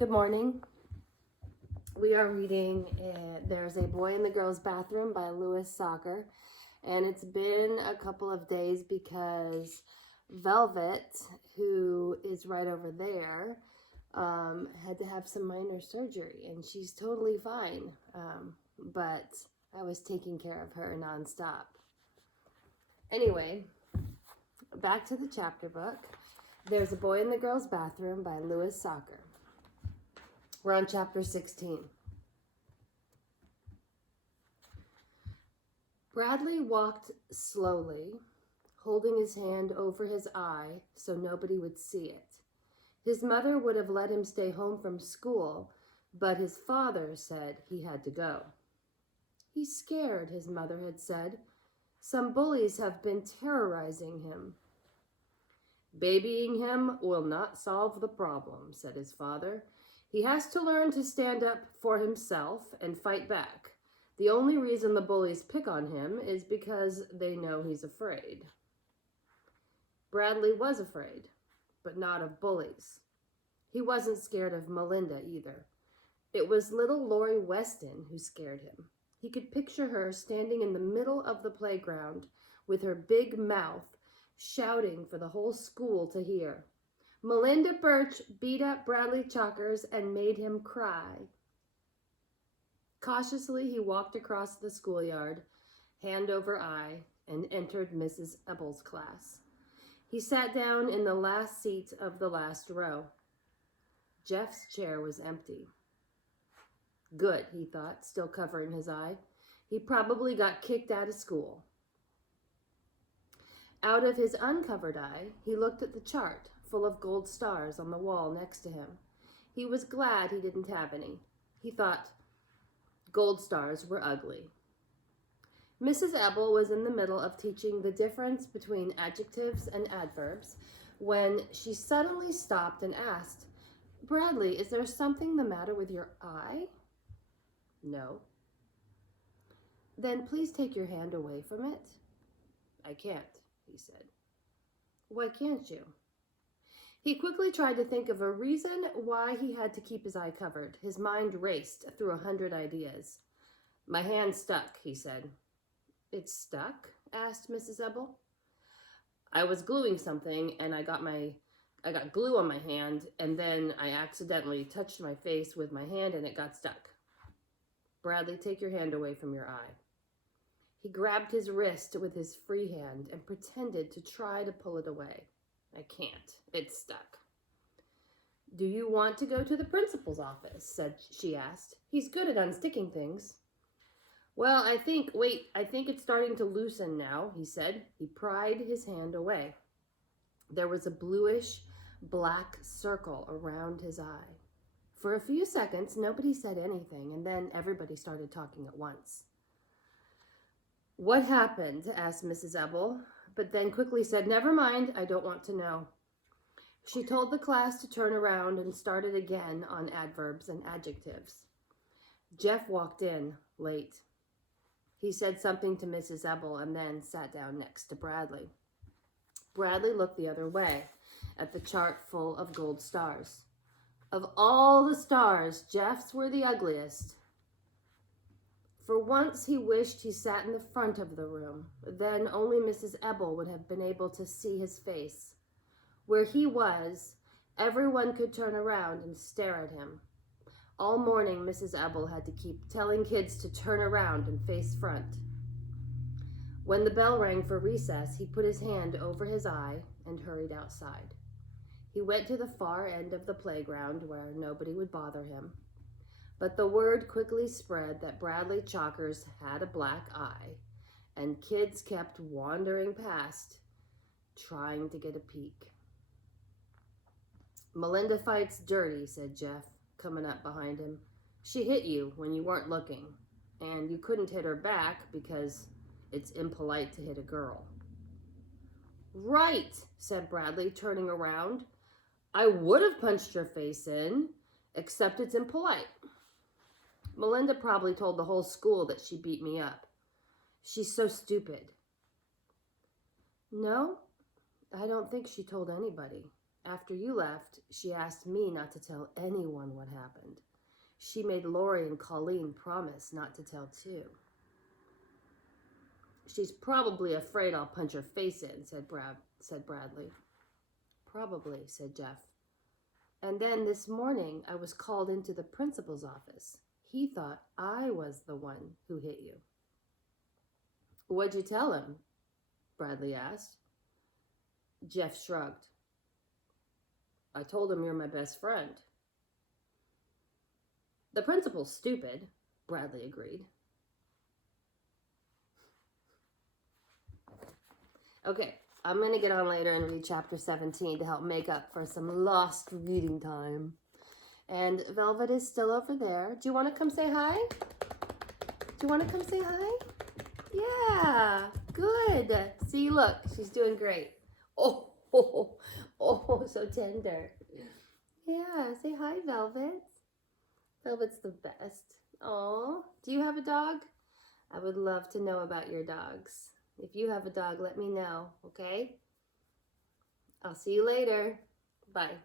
Good morning. We are reading There's a Boy in the Girls' Bathroom by Lewis Soccer. And it's been a couple of days because Velvet, who is right over there, had to have some minor surgery. And she's totally fine. But I was taking care of her nonstop. Anyway, back to the chapter book. There's a Boy in the Girls' Bathroom by Lewis Soccer. We're on chapter 16. Bradley walked slowly, holding his hand over his eye so nobody would see it. His mother would have let him stay home from school, but his father said he had to go. He's scared, his mother had said. Some bullies have been terrorizing him. Babying him will not solve the problem, said his father. He has to learn to stand up for himself and fight back. The only reason the bullies pick on him is because they know he's afraid. Bradley was afraid, but not of bullies. He wasn't scared of Melinda either. It was little Lori Weston who scared him. He could picture her standing in the middle of the playground with her big mouth, shouting for the whole school to hear. Melinda Birch beat up Bradley Chalkers and made him cry. Cautiously, he walked across the schoolyard, hand over eye, and entered Mrs. Ebble's class. He sat down in the last seat of the last row. Jeff's chair was empty. Good, he thought, still covering his eye. He probably got kicked out of school. Out of his uncovered eye, he looked at the chart, full of gold stars on the wall next to him. He was glad he didn't have any. He thought gold stars were ugly. Mrs. Ebble was in the middle of teaching the difference between adjectives and adverbs when she suddenly stopped and asked, Bradley, is there something the matter with your eye? No. Then please take your hand away from it. I can't, he said. Why can't you? He quickly tried to think of a reason why he had to keep his eye covered. His mind raced through 100 ideas. My hand stuck, he said. It's stuck? Asked Mrs. Ebble. I was gluing something and I got glue on my hand, and then I accidentally touched my face with my hand and it got stuck. Bradley, take your hand away from your eye. He grabbed his wrist with his free hand and pretended to try to pull it away. I can't. It's stuck. Do you want to go to the principal's office? She asked. He's good at unsticking things. Well, I think it's starting to loosen now, he said. He pried his hand away. There was a bluish black circle around his eye. For a few seconds, nobody said anything, and then everybody started talking at once. What happened? Asked Mrs. Ebble, but then quickly said, never mind, I don't want to know. She told the class to turn around and started again on adverbs and adjectives. Jeff walked in, late. He said something to Mrs. Ebble and then sat down next to Bradley. Bradley looked the other way at the chart full of gold stars. Of all the stars, Jeff's were the ugliest. For once he wished he sat in the front of the room. Then only Mrs. Ebble would have been able to see his face. Where he was, everyone could turn around and stare at him. All morning, Mrs. Ebble had to keep telling kids to turn around and face front. When the bell rang for recess, he put his hand over his eye and hurried outside. He went to the far end of the playground where nobody would bother him. But the word quickly spread that Bradley Chalkers had a black eye, and kids kept wandering past, trying to get a peek. Melinda fights dirty, said Jeff, coming up behind him. She hit you when you weren't looking, and you couldn't hit her back because it's impolite to hit a girl. Right, said Bradley, turning around. I would have punched her face in, except it's impolite. Melinda probably told the whole school that she beat me up. She's so stupid. No, I don't think she told anybody, After you left, she asked me not to tell anyone what happened. She made Lori and Colleen promise not to tell too. She's probably afraid I'll punch her face in, said Bradley. Probably, said Jeff. And then this morning, I was called into the principal's office. He thought I was the one who hit you. What'd you tell him? Bradley asked. Jeff shrugged. I told him you're my best friend. The principal's stupid, Bradley agreed. Okay, I'm going to get on later and read chapter 17 to help make up for some lost reading time. And Velvet is still over there. Do you want to come say hi? Do you want to come say hi? Yeah, good. See, look, she's doing great. Oh, so tender. Yeah, say hi, Velvet. Velvet's the best. Oh, do you have a dog? I would love to know about your dogs. If you have a dog, let me know, okay? I'll see you later. Bye.